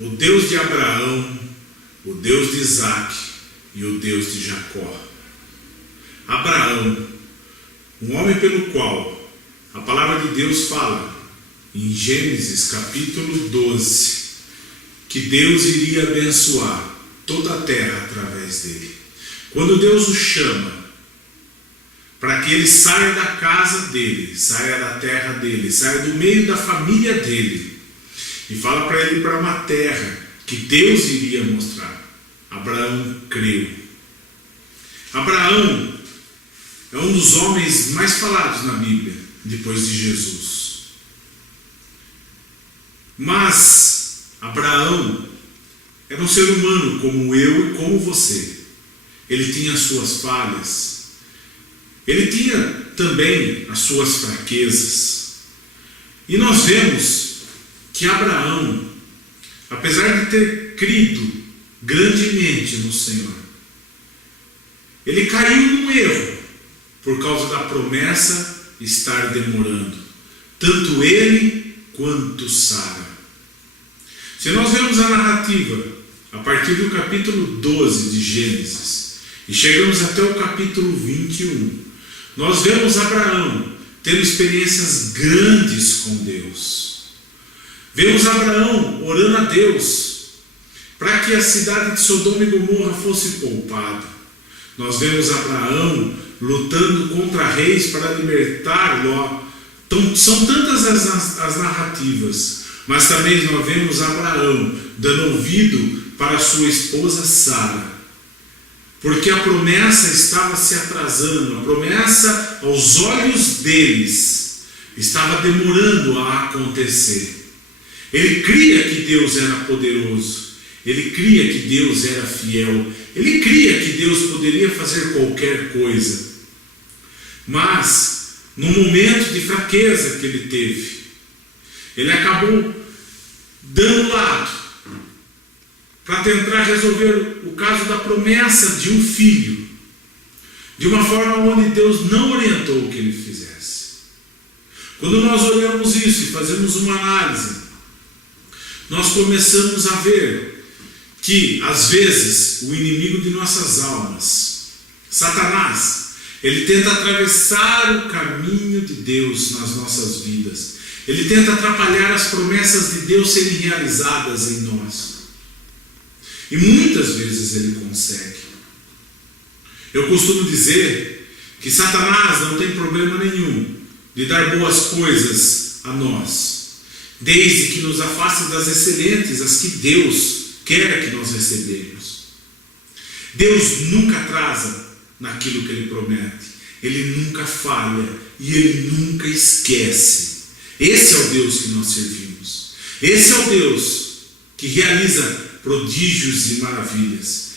o Deus de Abraão, o Deus de Isaac e o Deus de Jacó. Abraão, um homem pelo qual a palavra de Deus fala em Gênesis capítulo 12, que Deus iria abençoar toda a terra através dele. Quando Deus o chama para que ele saia da casa dele, saia da terra dele, saia do meio da família dele, e fala para ele ir para uma terra que Deus iria mostrar, Abraão creu. Abraão é um dos homens mais falados na Bíblia, depois de Jesus. Mas Abraão era um ser humano como eu e como você. Ele tinha as suas falhas. Ele tinha também as suas fraquezas. E nós vemos que Abraão, apesar de ter crido grandemente no Senhor, ele caiu num erro por causa da promessa estar demorando. Tanto ele quanto Sara. Se nós vemos a narrativa a partir do capítulo 12 de Gênesis e chegamos até o capítulo 21, nós vemos Abraão tendo experiências grandes com Deus. Vemos Abraão orando a Deus para que a cidade de Sodoma e Gomorra fosse poupada. Nós vemos Abraão lutando contra reis para libertar Ló. Então, são tantas as narrativas, mas também nós vemos Abraão dando ouvido para sua esposa Sara, porque a promessa estava se atrasando, a promessa aos olhos deles estava demorando a acontecer. Ele cria que Deus era poderoso, ele cria que Deus era fiel, ele cria que Deus poderia fazer qualquer coisa. Mas, no momento de fraqueza que ele teve, ele acabou dando lado para tentar resolver o caso da promessa de um filho, de uma forma onde Deus não orientou o que ele fizesse. Quando nós olhamos isso e fazemos uma análise, nós começamos a ver que, às vezes, o inimigo de nossas almas, Satanás, ele tenta atravessar o caminho de Deus nas nossas vidas. Ele tenta atrapalhar as promessas de Deus serem realizadas em nós. E muitas vezes ele consegue. Eu costumo dizer que Satanás não tem problema nenhum de dar boas coisas a nós, desde que nos afaste das excelentes, as que Deus quer que nós recebemos. Deus nunca atrasa naquilo que ele promete. Ele nunca falha e ele nunca esquece. Esse é o Deus que nós servimos. Esse é o Deus que realiza prodígios e maravilhas.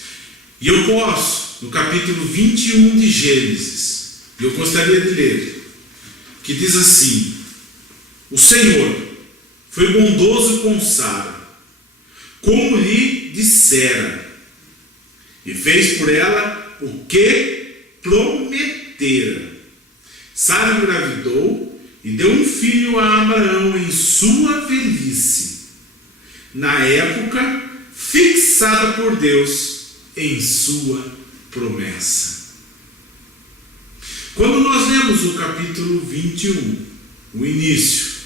E eu posso, no capítulo 21 de Gênesis, e eu gostaria de ler, que diz assim: o Senhor foi bondoso com Sara, como lhe dissera, e fez por ela o que prometera. Sara engravidou e deu um filho a Abraão em sua velhice, na época fixada por Deus em sua promessa. Quando nós lemos o capítulo 21, o início,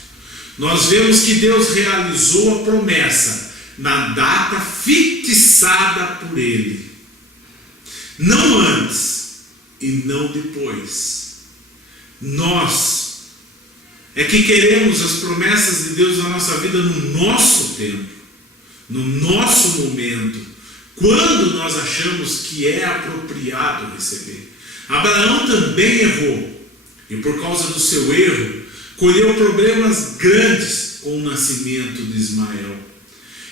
nós vemos que Deus realizou a promessa na data fixada por ele. Não antes e não depois. Nós é que queremos as promessas de Deus na nossa vida no nosso tempo, no nosso momento, quando nós achamos que é apropriado receber. Abraão também errou, e por causa do seu erro, colheu problemas grandes com o nascimento de Ismael.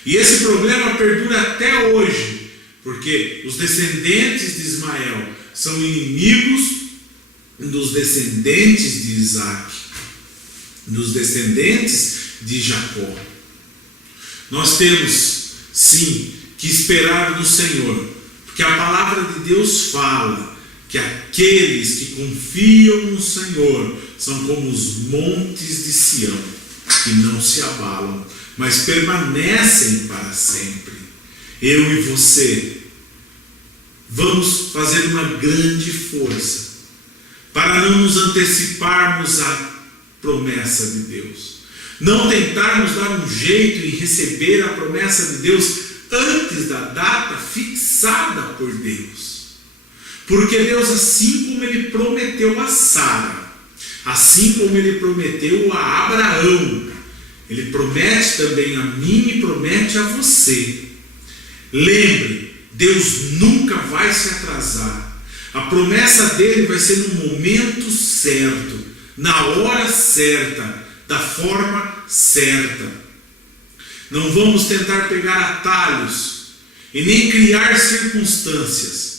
E esse problema perdura até hoje, porque os descendentes de Ismael são inimigos dos descendentes de Isaac, dos descendentes de Jacó. Nós temos, sim, que esperar no Senhor, porque a palavra de Deus fala que aqueles que confiam no Senhor são como os montes de Sião, que não se abalam, mas permanecem para sempre. Eu e você vamos fazer uma grande força para não nos anteciparmos à promessa de Deus. Não tentarmos dar um jeito em receber a promessa de Deus antes da data fixada por Deus. Porque Deus, assim como Ele prometeu a Sara, assim como Ele prometeu a Abraão, Ele promete também a mim e promete a você. Lembre, Deus nunca vai se atrasar. A promessa dele vai ser no momento certo, na hora certa, da forma certa. Não vamos tentar pegar atalhos e nem criar circunstâncias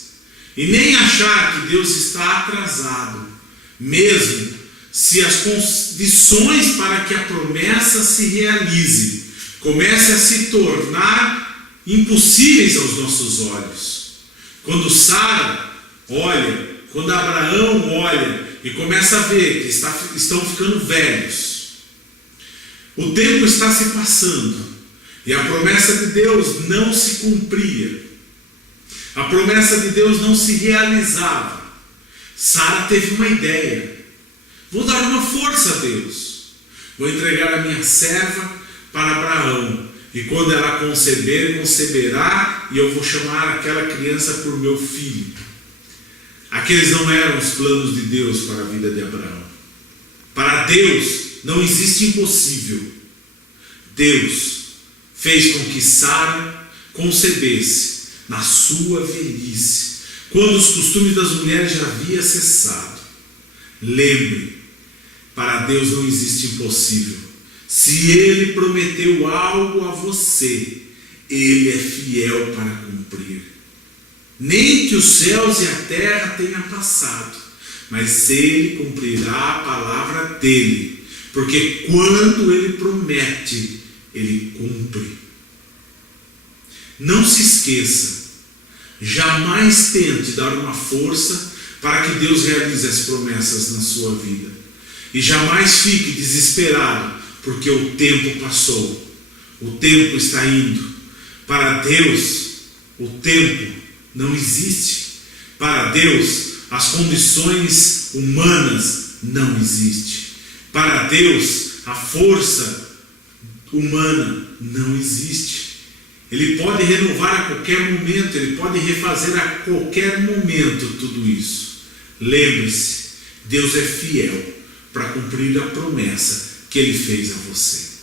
e nem achar que Deus está atrasado, mesmo se as condições para que a promessa se realize comecem a se tornar impossíveis aos nossos olhos. Quando Sara olha, quando Abraão olha e começa a ver que estão ficando velhos, o tempo está se passando e a promessa de Deus não se cumpria, a promessa de Deus não se realizava. Sara teve uma ideia: vou dar uma força a Deus, vou entregar a minha serva para Abraão, e quando ela conceber, conceberá, e eu vou chamar aquela criança por meu filho. Aqueles não eram os planos de Deus para a vida de Abraão. Para Deus não existe impossível. Deus fez com que Sara concebesse na sua velhice, quando os costumes das mulheres já haviam cessado. Lembre, para Deus não existe impossível. Se Ele prometeu algo a você, Ele é fiel para cumprir. Nem que os céus e a terra tenham passado, mas Ele cumprirá a palavra dEle, porque quando Ele promete, Ele cumpre. Não se esqueça, jamais tente dar uma força para que Deus realize as promessas na sua vida. E jamais fique desesperado, porque o tempo passou, o tempo está indo. Para Deus, o tempo não existe. Para Deus, as condições humanas não existem. Para Deus, a força humana não existe. Ele pode renovar a qualquer momento, Ele pode refazer a qualquer momento tudo isso. Lembre-se, Deus é fiel para cumprir a promessa que Ele fez a você.